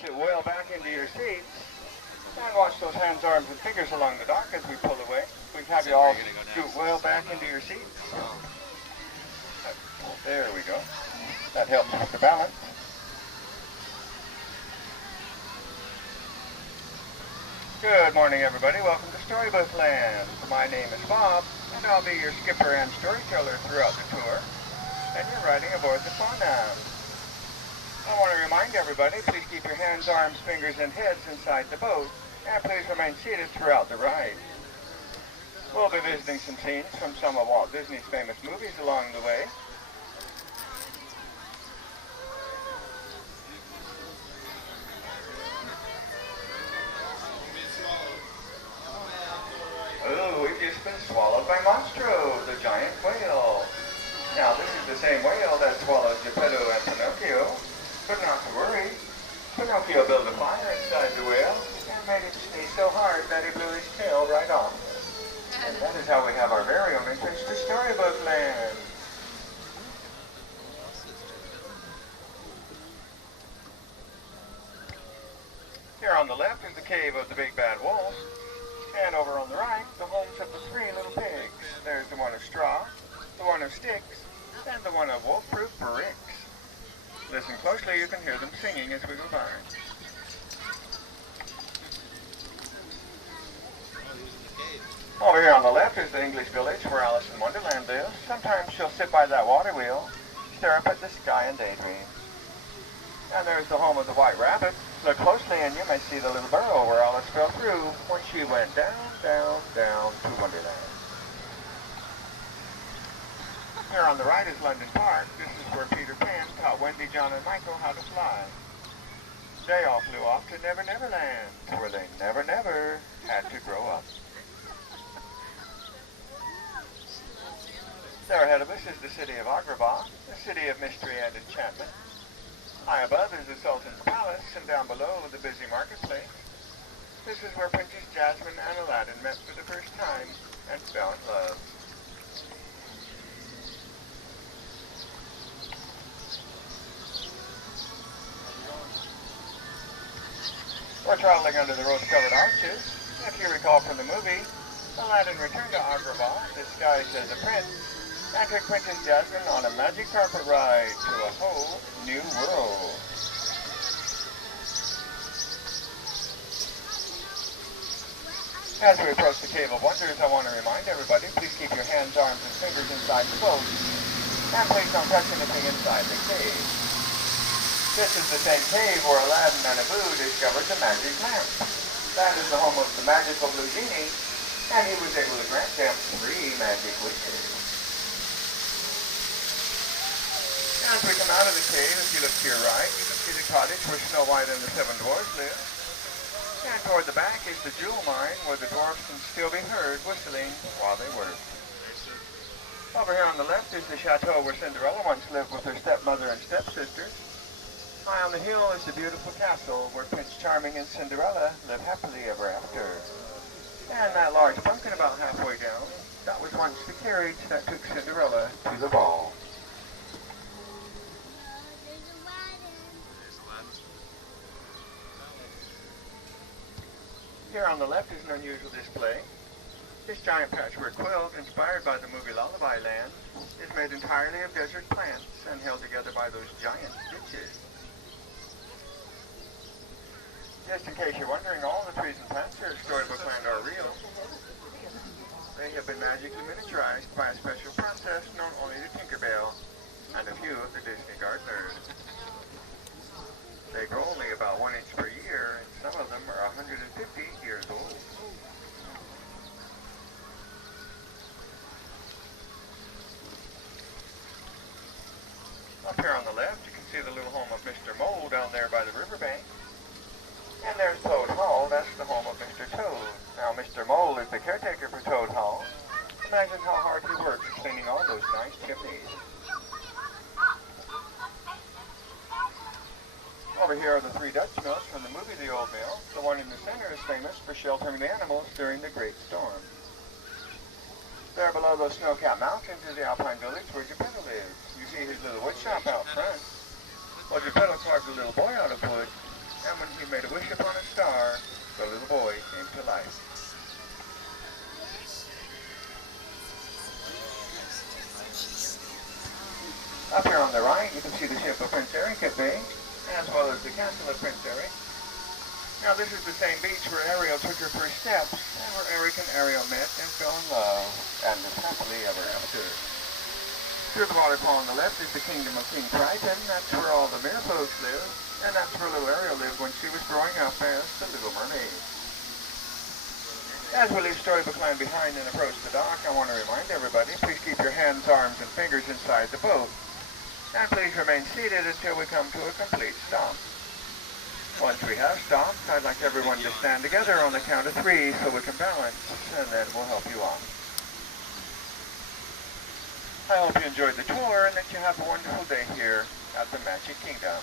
sit well back into your seats and watch those hands, arms, and fingers along the dock as we pull away. We have you all scoot well back into your seats. There we go. That helps with the balance. Good morning, everybody. Welcome to Storybook Land. My name is Bob, and I'll be your skipper and storyteller throughout the tour. And you're riding aboard the Fauna. I want to remind everybody, please keep your hands, arms, fingers, and heads inside the boat, and please remain seated throughout the ride. We'll be visiting some scenes from some of Walt Disney's famous movies along the way. Oh, we've just been swallowed by Monstro, the giant whale. Now, this is the same whale that swallowed Geppetto and Pinocchio. But not to worry. Pinocchio built a fire inside the whale and made it sneeze so hard that he blew his tail right off. And that is how we have our very own entrance to Storybook Land. Here on the left is the cave of the Big Bad Wolf. And over on the right, the homes of the three little pigs. There's the one of straw, the one of sticks, and the one of wolf-proof bricks. Listen closely, you can hear them singing as we go by. Over here on the left is the English village where Alice in Wonderland lives. Sometimes she'll sit by that water wheel, stare up at the sky and daydream. And there's the home of the White Rabbit. Look closely and you may see the little burrow where Alice fell through when she went down, down, down to Wonderland. Here on the right is London Park. This is where Peter Pan taught Wendy, John, and Michael how to fly. They all flew off to Never Never Land, where they never, never had to grow up. There ahead of us is the city of Agrabah, the city of mystery and enchantment. High above is the Sultan's Palace, and down below the busy marketplace. This is where Princess Jasmine and Aladdin met for the first time and fell in love. We're traveling under the rose-colored arches. If you recall from the movie, Aladdin returned to Agrabah, disguised as a prince, and took Princess Jasmine on a magic carpet ride to a whole new world. As we approach the Cave of Wonders, I want to remind everybody, please keep your hands, arms, and fingers inside the boat, and please don't touch anything inside the cave. This is the same cave where Aladdin and Abu discovered the magic lamp. That is the home of the magical blue genie, and he was able to grant them 3 magic wishes. As we come out of the cave, if you look to your right, you can see the cottage where Snow White and the 7 dwarfs live. And toward the back is the jewel mine where the dwarfs can still be heard whistling while they work. Over here on the left is the chateau where Cinderella once lived with her stepmother and stepsister. High on the hill is the beautiful castle where Prince Charming and Cinderella live happily ever after. And that large pumpkin about halfway down, that was once the carriage that took Cinderella to the ball. Here on the left is an unusual display. This giant patchwork quilt, inspired by the movie Lullaby Land, is made entirely of desert plants and held together by those giant stitches. Just in case you're wondering, all the trees and plants here at Storybook Land are real. They have been magically miniaturized by a special process known only to Tinkerbell and a few of the Disney gardeners. They grow only about 1 inch per year, and some of them are 150 years old. Up here on the left, you can see the little home of Mr. Mole down there by the riverbank. And there's Toad Hall, that's the home of Mr. Toad. Now, Mr. Mole is the caretaker for Toad Hall. Imagine how hard he works cleaning all those nice chimneys. Over here are the 3 Dutch mills from the movie The Old Mill. The one in the center is famous for sheltering the animals during the Great Storm. There below those snow-capped mountains is the Alpine village where Geppetto lives. You see his little wood shop out front. Well, Geppetto carved a little boy out of wood, and when he made a wish upon a star, the little boy came to life. Up here on the right, you can see the ship of Prince Eric at Bay, as well as the castle of Prince Eric. Now this is the same beach where Ariel took her first steps, and where Eric and Ariel met and fell in love, and lived happily ever after. Through the waterfall on the left is the kingdom of King Triton. That's where all the merfolks live, and that's where little Ariel lived when she was growing up as the Little Mermaid. As we leave Storybook Land behind and approach the dock, I want to remind everybody, please keep your hands, arms, and fingers inside the boat. And please remain seated until we come to a complete stop. Once we have stopped, I'd like everyone to stand together on the count of 3 so we can balance, and then we'll help you off. I hope you enjoyed the tour and that you have a wonderful day here at the Magic Kingdom.